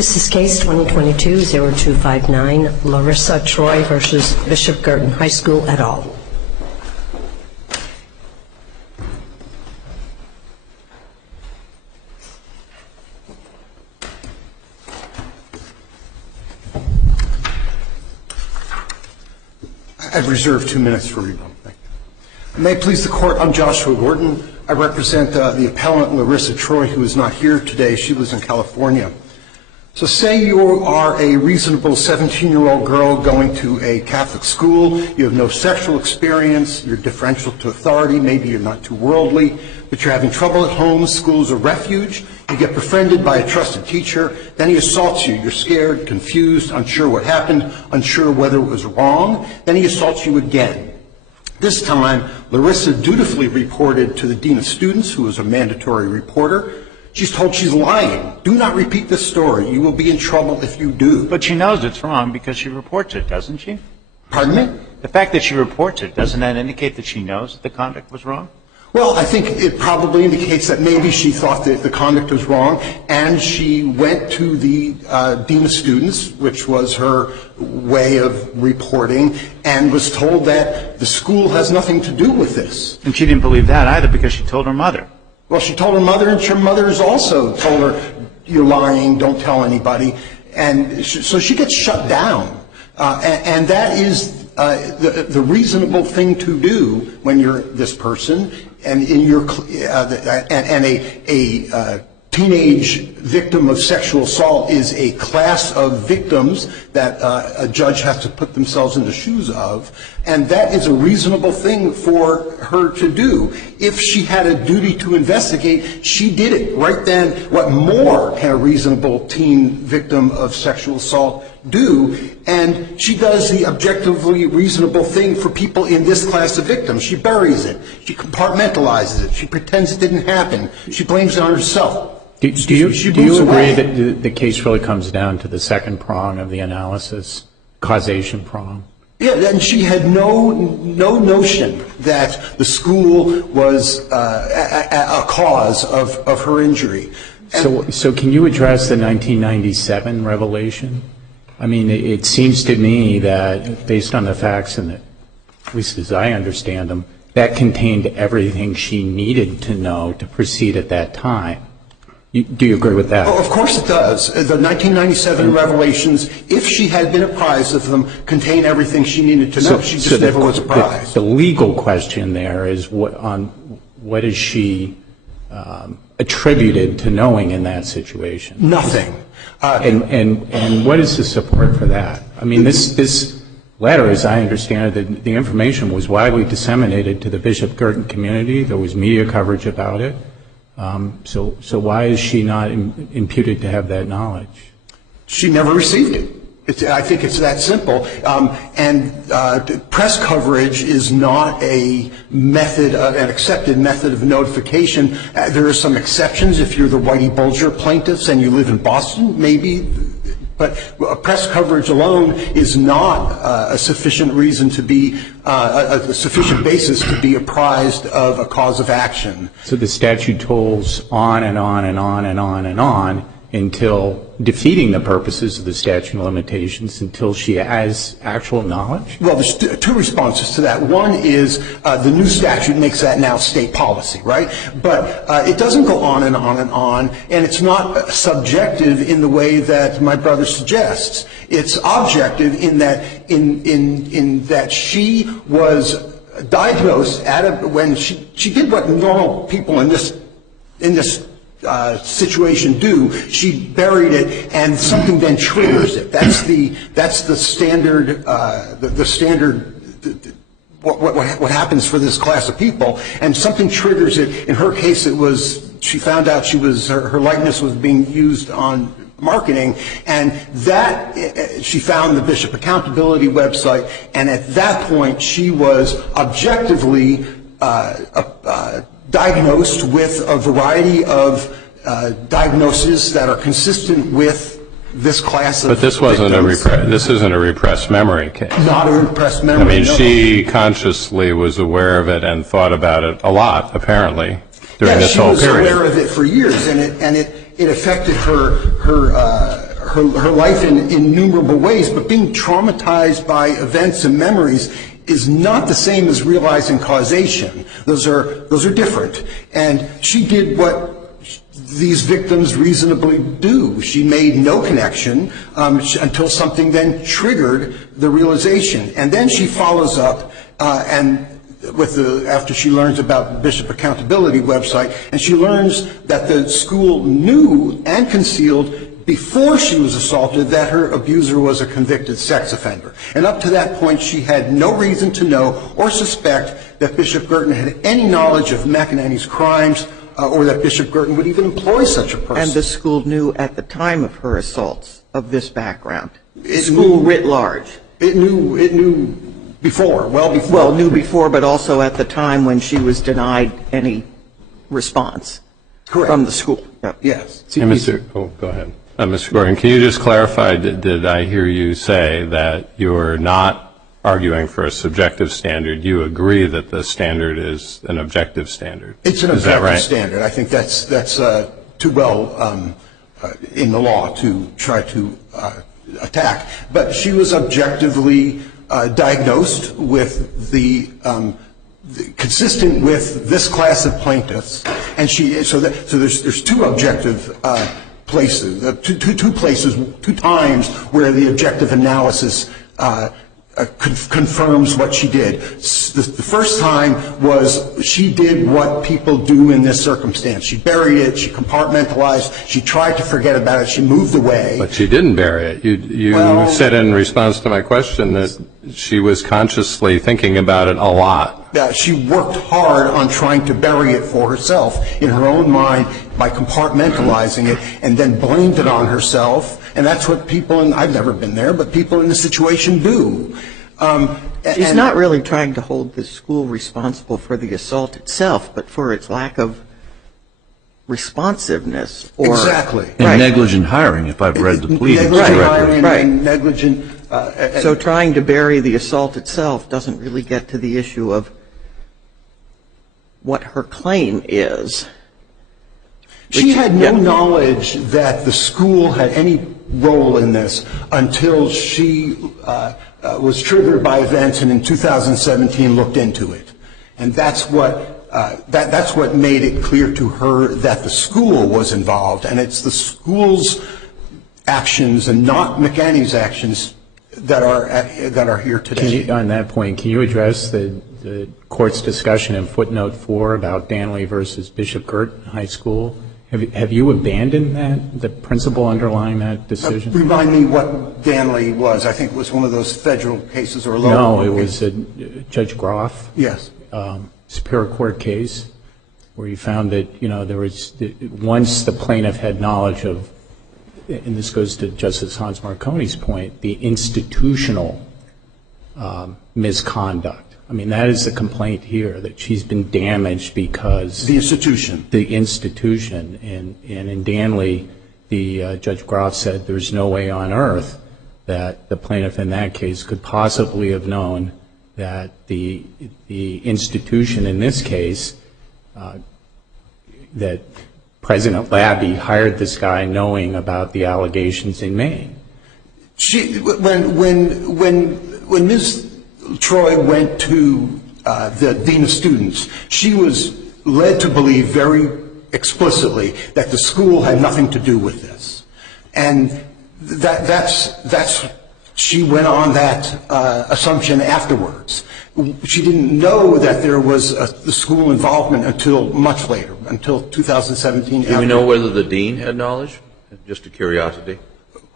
This is case 2022-0259, Larissa Troy versus Bishop Guertin High School et al. I've reserved 2 minutes for rebuttal. May it please the Court, I'm Joshua Guertin. I represent the appellant Larissa Troy, who is not here today. She lives in California. So say you are a reasonable 17-year-old girl going to a Catholic school. You have no sexual experience. You're deferential to authority. Maybe you're not too worldly, but you're having trouble at home. School is a refuge. You get befriended by a trusted teacher. Then he assaults you. You're scared, confused, unsure what happened, unsure whether it was wrong. Then he assaults you again. This time, Larissa dutifully reported to the Dean of Students, who is a mandatory reporter. She's told she's lying. Do not repeat this story. You will be in trouble if you do. But she knows it's wrong because she reports it, doesn't she? Pardon me? The fact that she reports it, doesn't that indicate that she knows that the conduct was wrong? Well, I think it probably indicates that maybe she thought that the conduct was wrong, and she went to the Dean of Students, which was her way of reporting, and was told that the school has nothing to do with this. And she didn't believe that either because she told her mother. Well, she told her mother, and her mother has also told her, you're lying, don't tell anybody. And so she gets shut down. And that is the reasonable thing to do when you're this person, and in your and a teenage victim of sexual assault is a class of victims that a judge has to put themselves in the shoes of, and that is a reasonable thing for her to do. If she had a duty to investigate, she did it right then. What more can a reasonable teen victim of sexual assault do? And she does the objectively reasonable thing for people in this class of victims. She buries it. She compartmentalizes it. She pretends it didn't happen. She blames it on herself. Do you agree that the case really comes down to the second prong of the analysis, causation prong? Yeah, and she had no notion that the school was a cause of her injury. So can you address the 1997 revelation? I mean, it seems to me that based on the facts, and at least as I understand them, that contained everything she needed to know to proceed at that time. Do you agree with that? Oh, of course it does. The 1997 revelations, if she had been apprised of them, contain everything she needed to know. She just never was apprised. The legal question there is what is she attributed to knowing in that situation? Nothing. And what is the support for that? I mean, this letter, as I understand it, the information was widely disseminated to the Bishop Guertin community. There was media coverage about it. So why is she not imputed to have that knowledge? She never received it. I think it's that simple. And press coverage is not a method, an accepted method of notification. There are some exceptions. If you're the Whitey Bulger plaintiffs and you live in Boston, maybe. But press coverage alone is not a sufficient reason to be, a sufficient basis to be apprised of a cause of action. So the statute tolls on and on and on and on and on until defeating the purposes of the statute of limitations until she has actual knowledge? Well, there's two responses to that. One is the new statute makes that now state policy, right? But it doesn't go on and on and on, and it's not subjective in the way that my brother suggests. It's objective in that in that she was diagnosed when she did what normal people in this situation do. She buried it, and something then triggers it. That's the standard. The standard. What happens for this class of people, and something triggers it. In her case, it was she found out her likeness was being used on marketing, and that she found the Bishop Accountability website, and at that point she was objectively diagnosed with a variety of diagnoses that are consistent with this class of But this wasn't this isn't a repressed memory case. Not a repressed memory. I mean, she consciously was aware of it and thought about it a lot, apparently, during this whole period. She was aware of it for years, and it affected her her life in innumerable ways, but being traumatized by events and memories is not the same as realizing causation. Those are different. And she did what these victims reasonably do. She made no connection until something then triggered the realization. And then she follows up after she learns about the Bishop Accountability website, and she learns that the school knew and concealed before she was assaulted that her abuser was a convicted sex offender. And up to that point, she had no reason to know or suspect that Bishop Guertin had any knowledge of McEnany's crimes or that Bishop Guertin would even employ such a person. And the school knew at the time of her assaults of this background? School writ large? It knew before, well before. Well, knew before, but also at the time when she was denied any response from the school. Yes. Hey, go ahead. Mr. Guertin, can you just clarify, did I hear you say that you're not arguing for a subjective standard? You agree that the standard is an objective standard? It's an objective standard. I think that's too well in the law to try to attack. But she was objectively diagnosed with consistent with this class of plaintiffs, and so there's two objective places, two times where the objective analysis confirms what she did. The first time was she did what people do in this circumstance. She buried it, she compartmentalized, she tried to forget about it, she moved away. But she didn't bury it. You said in response to my question that she was consciously thinking about it a lot. She worked hard on trying to bury it for herself in her own mind by compartmentalizing it, and then blamed it on herself. And that's what people, and I've never been there, but people in this situation do. She's not really trying to hold the school responsible for the assault itself, but for its lack of responsiveness. Exactly. And negligent hiring, if I've read the pleadings correctly. Negligent hiring and negligent. So trying to bury the assault itself doesn't really get to the issue of what her claim is. She had no knowledge that the school had any role in this until she was triggered by events and in 2017 looked into it. And that's what made it clear to her that the school was involved, and it's the school's actions and not McEnany's actions that are here today. On that point, can you address the court's discussion in footnote 4 about Danley versus Bishop Guertin High School? Have you abandoned that, the principle underlying that decision? Remind me what Danley was. I think it was one of those federal cases or local. No, it was Judge Groff. Yes. Superior Court case where he found that, there was, once the plaintiff had knowledge of, and this goes to Justice Hans Marconi's point, the institutional misconduct. I mean, that is the complaint here, that she's been damaged because the institution. And in Danley, the Judge Groff said there's no way on earth that the plaintiff in that case could possibly have known that the institution in this case, that President Labby hired this guy knowing about the allegations in Maine. When Ms. Troy went to the Dean of Students, she was led to believe very explicitly that the school had nothing to do with this. And she went on that assumption afterwards. She didn't know that there was the school involvement until much later, until 2017. Do we know whether the dean had knowledge? Just a curiosity.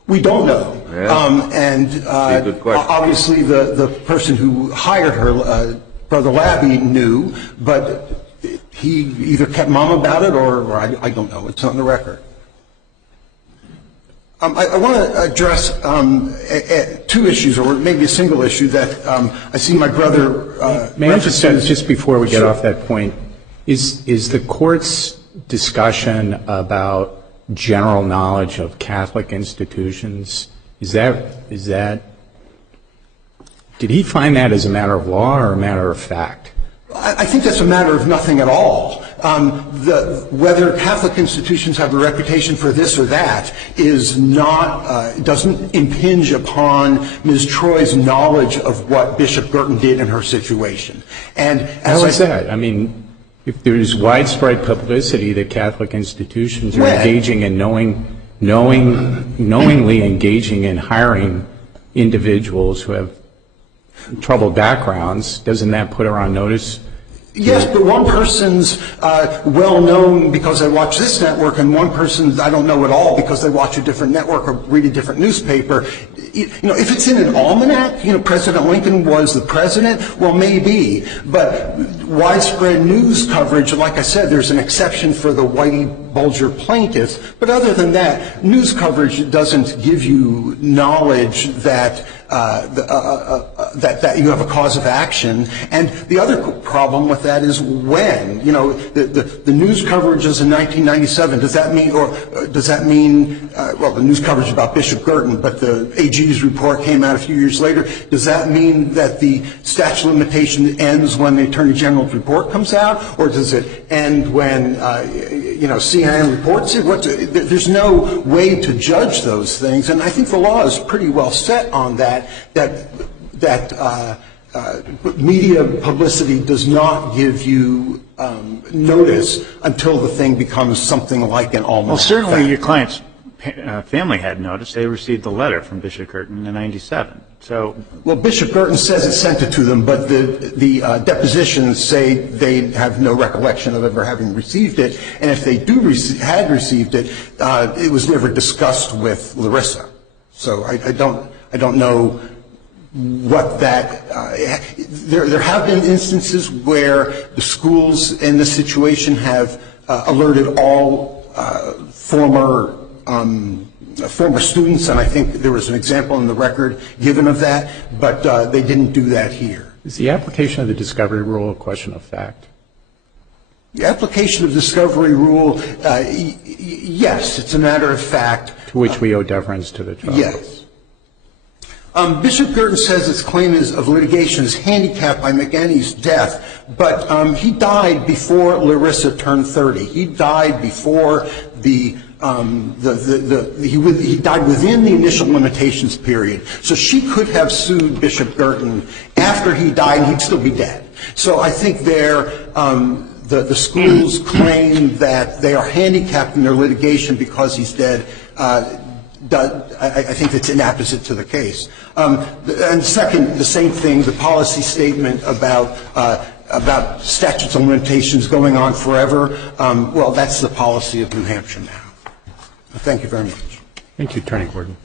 We don't know. Yeah. Good question. Obviously the person who hired her, Brother Labby, knew, but he either kept mum about it or I don't know. It's on the record. I want to address two issues, or maybe a single issue that I see my brother. May I just before we get off that point, is the court's discussion about general knowledge of Catholic institutions, did he find that as a matter of law or a matter of fact? I think that's a matter of nothing at all. whether Catholic institutions have a reputation for this or that is not, doesn't impinge upon Ms. Troy's knowledge of what Bishop Guertin did in her situation. And as How is that? I mean, if there's widespread publicity that Catholic institutions are engaging in knowingly engaging in hiring individuals who have troubled backgrounds, doesn't that put her on notice? Yes, but one person's well-known because they watch this network, and one person I don't know at all because they watch a different network or read a different newspaper. You know, if it's in an almanac, you know, President Lincoln was the president, well, maybe. But widespread news coverage, like I said, there's an exception for the Whitey Bulger plaintiffs. But other than that, news coverage doesn't give you knowledge that that you have a cause of action. And the other problem with that is when. You know, the news coverage is in 1997. Does that mean, or does that mean, well, the news coverage about Bishop Guertin, but the AG's report came out a few years later. Does that mean that the statute of limitation ends when the Attorney General's report comes out, or does it end when, you know, CNN reports it? There's no way to judge those things, and I think the law is pretty well set on that media publicity does not give you notice until the thing becomes something like an almanac. Well, certainly your client's family had notice. They received a letter from Bishop Guertin in '97. So, well, Bishop Guertin says it sent it to them, but the depositions say they have no recollection of ever having received it, and if they had received it, it was never discussed with Larissa. So I don't know what that. There have been instances where the schools in this situation have alerted all former students, and I think there was an example in the record given of that, but they didn't do that here. Is the application of the discovery rule a question of fact? The application of discovery rule, yes, it's a matter of fact. To which we owe deference to the trial. Yes. Bishop Guertin says his claim of litigation is handicapped by McAney's death, but he died before Larissa turned 30. He died before he died within the initial limitations period. So she could have sued Bishop Guertin after he died, and he'd still be dead. So I think the schools claim that they are handicapped in their litigation because he's dead. I think that's inapposite to the case. And second, the same thing, the policy statement about statutes of limitations going on forever. Well, that's the policy of New Hampshire now. Thank you very much. Thank you, Attorney Gordon.